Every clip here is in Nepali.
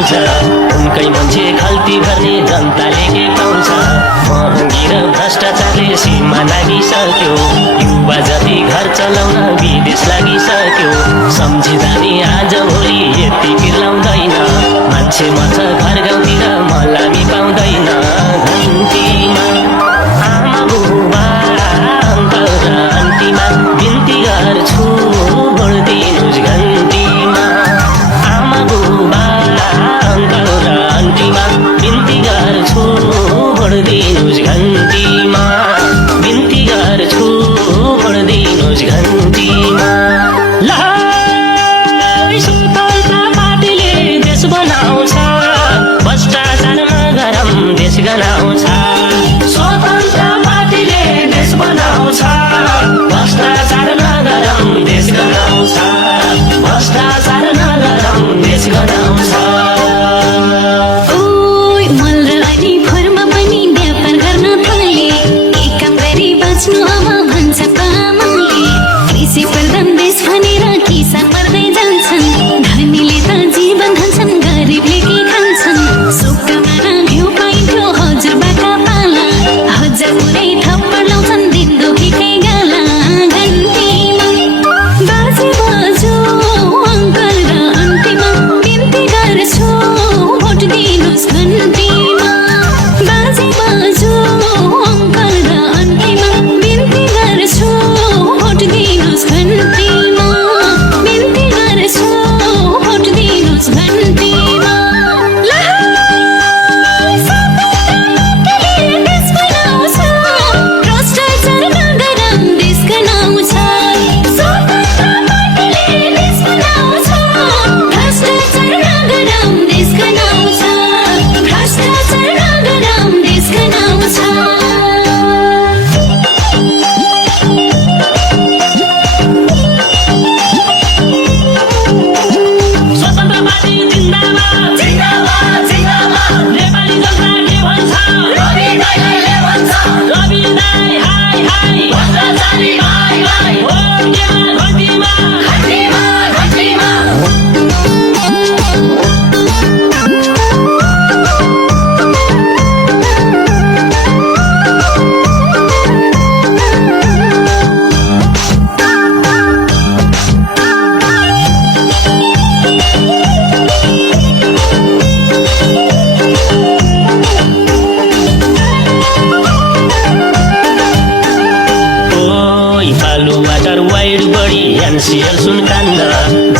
आउँछ उनकै मान्छे खल्ती गर्ने जनताले के पाउँछ महँगी र भ्रष्टाचारले सीमा नागिसक्यो युवा जति घर चलाउन विदेश लागिसक्यो सम्झिँदा नि आज भोलि यति पिर्लाउँदैन मान्छे मर्छ घर गाउँतिर मलामी पाउँदैन घन्टीमा आमा बुबा अङ्कल र आन्टीमा बिन्ती गर्छु भोट दिनुस् घन्टीमा आमा बुबा अङ्कल र आन्टीमा बिन्ती गर्छु भोट दिनुस् घन्टीमा बिन्ती गर्छु भोट दिनुस् घन्टीमा स्वतन्त्र पार्टीले देश बनाउँछ भ्रष्टाचारमा गरम देश गनाउँछ स्वतन्त्र पार्टीले देश बनाउँछ भ्रष्टाचारमा गरम देश गनाउँछ भ्रष्टाचार नगरम देश गनाउँछ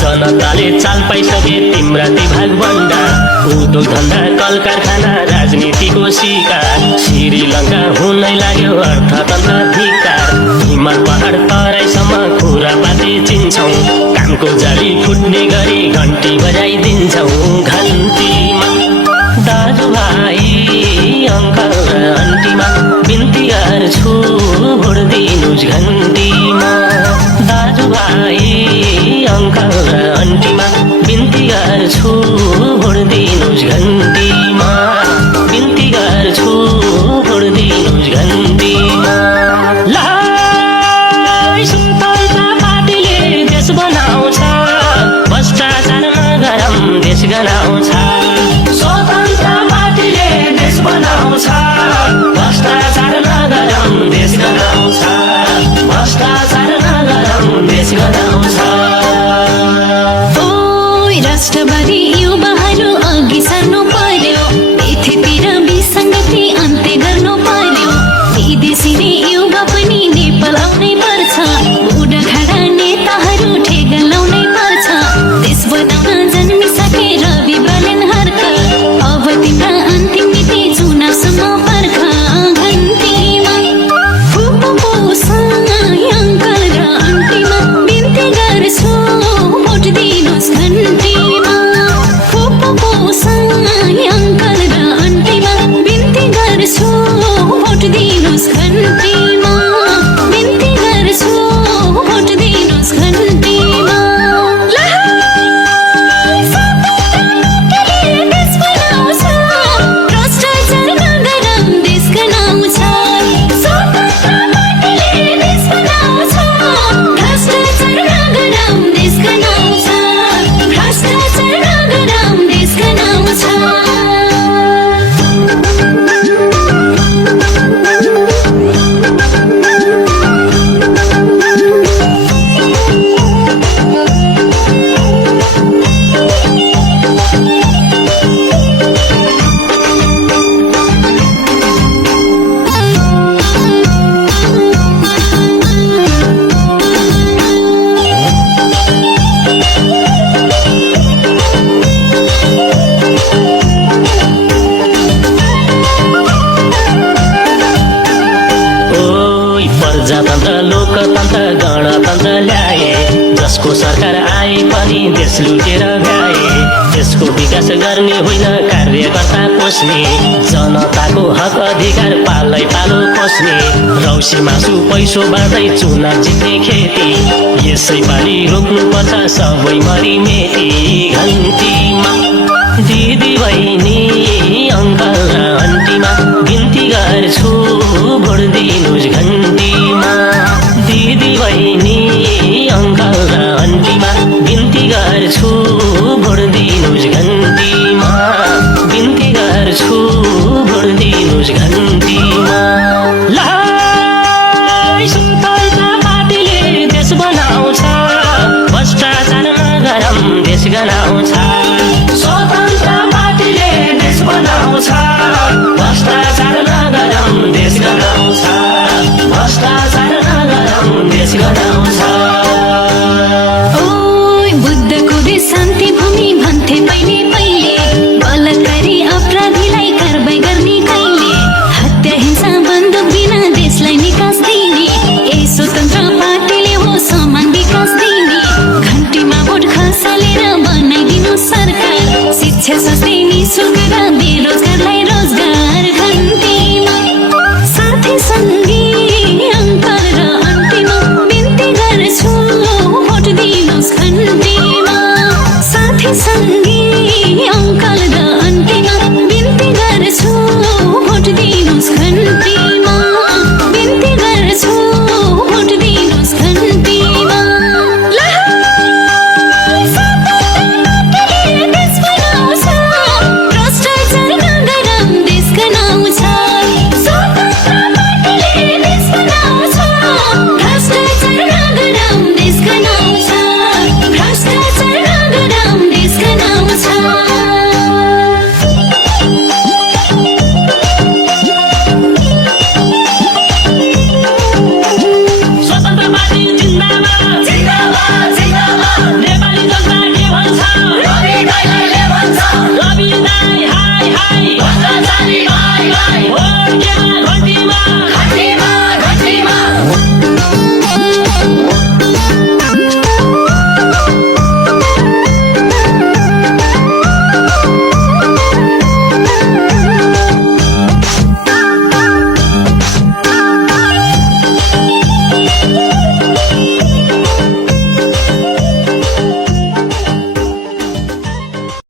जनताले चाल पाइसके तिम्रा भाग बन्दा उद्योग धन्दा कल कारखाना राजनीतिको शिकार श्रीलङ्का हुनै लाग्यो अर्थतन्त्र धिक्कार हिमाल पहाड तराईसम्म खुरापाती चिन्छौँ कामको जाली फुट्ने गरी घन्टी बजाइदिन्छौँ घन्टीमा दाजुभाइ अङ्कल र आन्टीमा बिन्ती गर्छु भोट दिनुस् घन्टीमा दाजुभाइ अङ्कल र आन्टीमा बिन्ती गर्छु भोट दिनुस् घन्टीमा बिन्ती गर्छु भोट दिनुस् घन्टीमा स्वतन्त्र पार्टीले देश बनाउँछ भ्रष्टाचारमा गरम देश गनाउँछ स्वतन्त्र पार्टीले देश बनाउँछ भ्रष्टाचार नगरम देश गनाउँछ भ्रष्टाचार नगरम देश गनाउँछ राष्ट्रवादी युवाहरू अघि सर्नु पर्यो यतितिर विसङ्गति अन्त्य गर्नु पर्यो विदेशी युवा पनि नेपाल आउनै पर्छ बुढा खाडा नेताहरू ठेगा लाउनै पर्छ देश बनाउन जन्मिसके रवि बालेन हर्क अब तिम्रा अन्तिम मिति चुनावसम्म पर्ख घन्टीमा अङ्कल र आन्टीमा बिन्ती गर्छु भोट दिनुस् घन्टीमा अङ्कल र आन्टीमा बिन्ती गर्छु भोट दिनुस् घन्टीमा बिन्ती गर्छु भोट दिनुस् घन्टीमा देश बनाउँछ भ्रष्टाचार नगरम देश गनाउँछ देश बनाउँछ भ्रष्टाचार नगरम देश गनाउँछ भ्रष्टाचार नगरम देश गनाउँछ लोकतन्त्र गणतन्त्र ल्याए जसको सरकार आए पनि देश लुटेर भ्याए देशको विकास गर्ने होइन कार्यकर्ता पोस्ने जनताको हक अधिकार पालै पालो पोस्ने रौसी मासु पैसो बाँड्दै चुनाव जित्ने खेती यसै पालि रोक्नुपर्छ सबै मरिमेटी घन्टीमा दिदी बहिनी अङ्कल र आन्टीमा बिन्ती गर्छु भोट दिनुहोस् घन्टीमा दिदी बहिनी अङ्कल र आन्टीमा बिन्ती गर्छु भोट दिनुहोस् घन्टीमा बिन्ती गर्छु भोट दिनुहोस् घन्टीमा